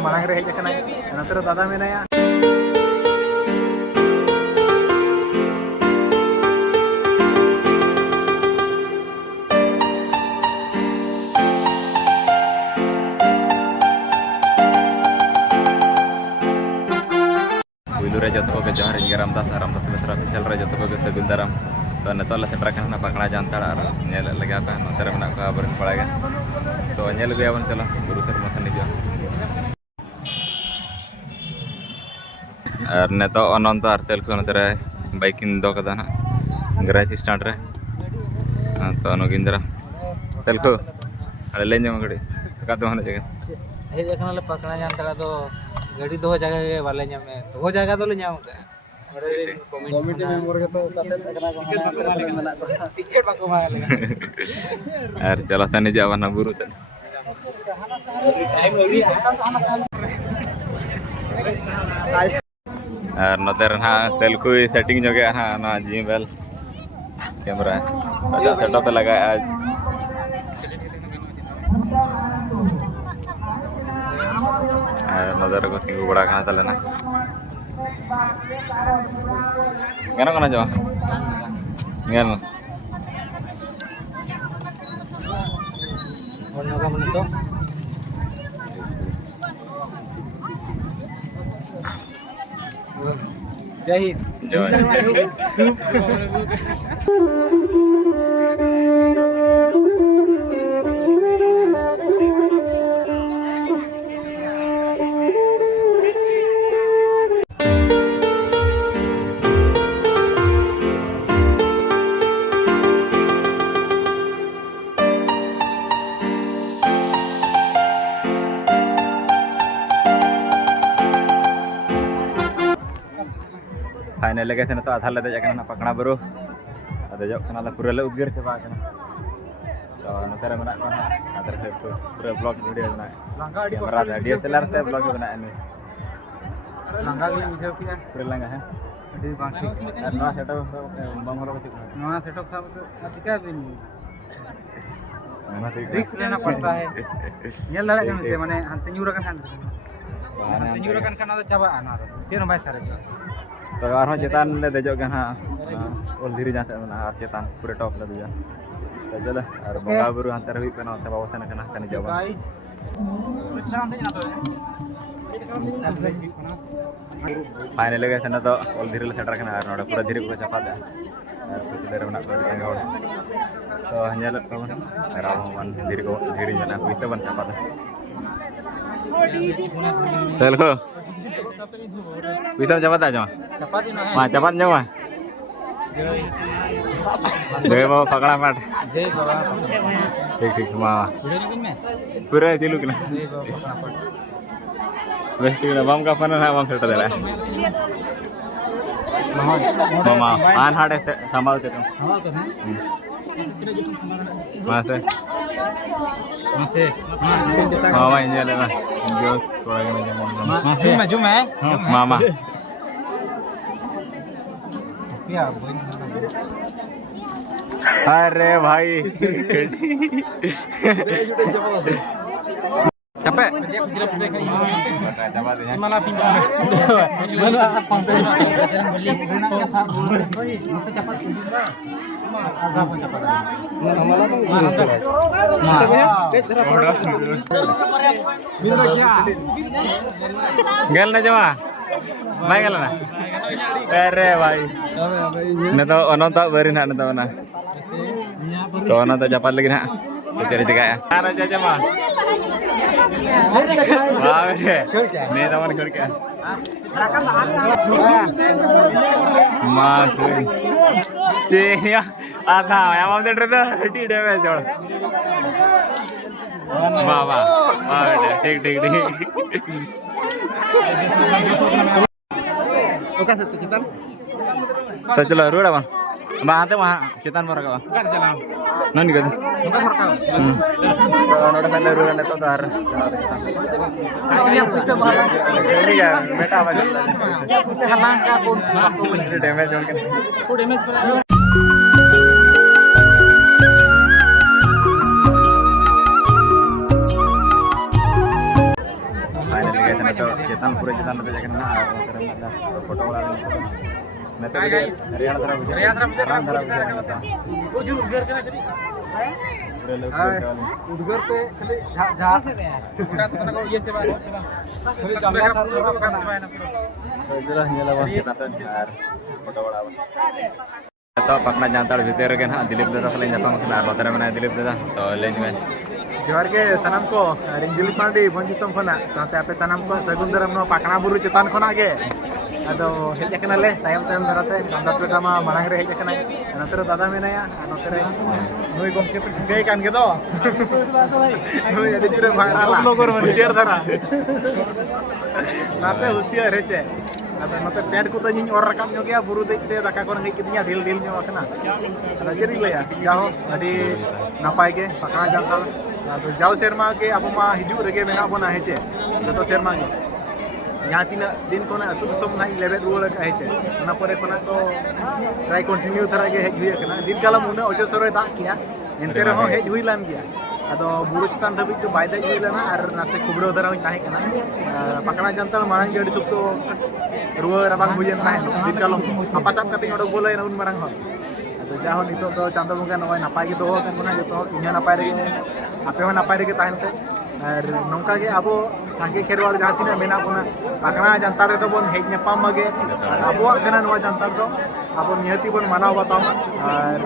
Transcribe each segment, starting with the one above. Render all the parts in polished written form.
मांग रे हेज दादा मेनाया जो के जोहर रामदास मिश्रा पिछल जो के सगुन दाराम तो नितला सेटरा पकड़ा जानता लगे नोते में पड़ा गया तो गयाबन चलो गुरु सर मसन निजो और नेतो अनंत और तेलको नोते बाइकिन दो कदा ना गराज स्टैंड रे तो नगिन दरा तेलको अरे ले जाओ गड़ी का तो हने जगह हे देखना ले पकड़ा जानता तो गाड़ी दो जगह के वाले ᱧᱟᱢᱮ दो जगह तो ले ᱧᱟᱢ का कमेटी मेंबर के तो काते एकरा को मेना को टिकट बाको मांगे यार चलो तने जावा ना बुरु से और नोते रहा सेल्फी सेटिंग जो गया ना ना जीमेल कैमरा अच्छा सेटअप पे लगा आज नजर को तिंगु बड़ा खाना तले ना गनो कना जो गनो और नगा मन तो जय हिंद फाइनल लगे थे तो आधा ले दे पकड़ा बुरु देजो पूरा ले उद्गार चाबा तो नोते रे मेना को आदर से पूरा ब्लॉग वीडियो बना कैमरा डीएसएलआर से ब्लॉग बना लंगा भी बुझाव किया पूरा लंगा है अभी बाकी और ना सेटअप बम हरो के नया सेटअप सब चिका भी नहीं ना रिस्क लेना पड़ता है ये लड़ा के से माने हंते न्यूरा खान तो चाबा ना चेन भाई सारे तो और चेतान ले देजो गना ओल धीरे जाते मना और चेतान पूरे टॉप ले दिया तो चलो और बंगा बुरु हंते रही पे नोते बाबा से कना कनी जाबा फाइनल लगे थे तो ओल धीरे ले सेटर कना और नोडे पूरा धीरे को चपा दे और कुछ देर में तंगा हो तो हंजल को राव मन धीरे जना कुइते बन चपा दे तेलको bisa cepat aja mah cepat nyawa जय बाबा पकड़ा मत जय बाबा ठीक ठीक मामा पूरा चिलुक ना बस ठीक ना बम का फन ना बम सेट दे मामा आन हाडे संभाल ते मासे मामा इंजन लेना जो थोड़ा के मासे मजू में मामा अरे भाई capek malah pindah gel na cuma mai gel na अरे भाई न तो अनंत बरी ना तो ना तो अनंत जापान लगी ना तो चले जगह आना चाचा मां वाह नहीं तो मन कर के मां से या आधा या मां दे तो टी डे में जोड़ वाह वाह वाह ठीक ठीक ठीक oke satu cetan तो चलो रोड बा बाते वहां चेतन पर का नन गद bukan merkau तो नोड में रोड ने तो दार ठीक है बेटा बा halang ka pun डैमेज हो गया चितान पे जाके ना फोटो वाला नते भी रियान तरह बुझे आराम तरह बुझे नता उजुन उधर के करी पूरे लोग उधर पे खाली जा उड़ा तो ना ये चबा खाली जंगा थार थोड़ा करना जरा nyala bang kita tengar foto wala तो पकना जानता भीतर के ना दिलीप दादा से लेंगे ना रोतरे में दिलीप दादा तो लेंगे जोहार के सनम को रिंजिल पांडी भंजिसम खना साथे आपे सनम को सगुंदरम नो पाकना बुरु चितान खना गे अदो हेज कना ले तायम तायम धरते 10 बेटा मा मांग रे हेज कना नतरे दादा मेनाया नतरे नुई गमके पे गई कान के दो नुई अडी जुरे भाड़ा लोगर होशियार धरा नासे होशियार हेचे अबे नते पेट को तो नी और रकम नो गया बुरु देखते दाका कोन गई कितनी ढील ढील नो कना रजरी लया जाओ अडी नापाय के पकना जानता तो जाओ शर्मा के अब मा हिजू रेगे मेना बना हेचे तो शर्मा के यहाँ तीन दिन को ना अतु सब ना लेवे रुआड़ का हेचे ना परे कोना तो ट्राई कंटिन्यू थरा के हेज हुई कना दिन कालम उन अजय सरोय दा किया एंते रहो हेज हुई लान गया अदो बुरु चितान धबी तो बाय दे हुई लेना और नासे खुबरो धरा ताहे कना पकना जानता मारंग गड़ी सब तो रुआ रबांग बुझेन ताहे दिन कालम आपा साब कते ओडो बोले उन मारंग हो तो जाहो नितो तो चांदो बंगा नय नापाय के दो कना जतो इन्या नापाय रे आपे हो नापाय रे ताहन पे और नौका के अब सांगे खेरवाड़ जहाँ तीन मेना बना पकना जानता रे तो बन हेज नेपाम मगे और अब कना नवा जानता तो अब निहती बन मानाव बताओ और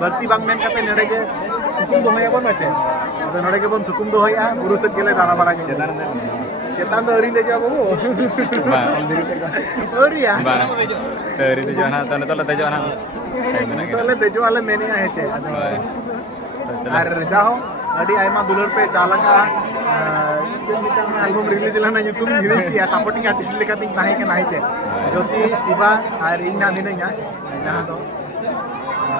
बर्ती बांग मेन कते नडे के थुकुम दोहया बन बचे तो नडे के बन थुकुम दोहया गुरु से गेले दाना बड़ा के चेतान तो अरी ले जा बाबू ओरिया सरी ते जाना तो ले जाना तो ले देजो वाले मेने हेचे और जाओ अड़ी आयमा दुलर पे चालका एल्बम रिलीज लेना यूट्यूब हिरे किया सपोर्टिंग आर्टिस्ट लेका तिंग ताहे के नाहे चे ज्योति शिवा और इना दिनया जहां तो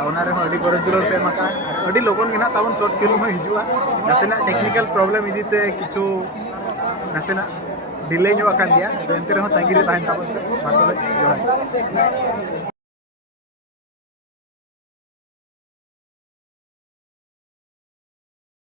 ओनारे हो अड़ी गरज दुलर पे मका अड़ी लोगन के ना तावन शॉर्ट फिल्म हो हिजुआ नसेना टेक्निकल प्रॉब्लम इदीते किछु नसेना डिले ᱧᱚᱜ ᱟᱠᱟᱱ ᱜᱮᱭᱟ ᱮᱱᱛᱮ ᱨᱮᱦᱚᱸ ᱛᱟᱸᱜᱤ ᱨᱮ ᱛᱟᱦᱮᱱ ᱛᱟᱵᱚᱱ ᱯᱮ ᱢᱟ ᱛᱚᱵᱮ ᱡᱚᱦᱟᱨ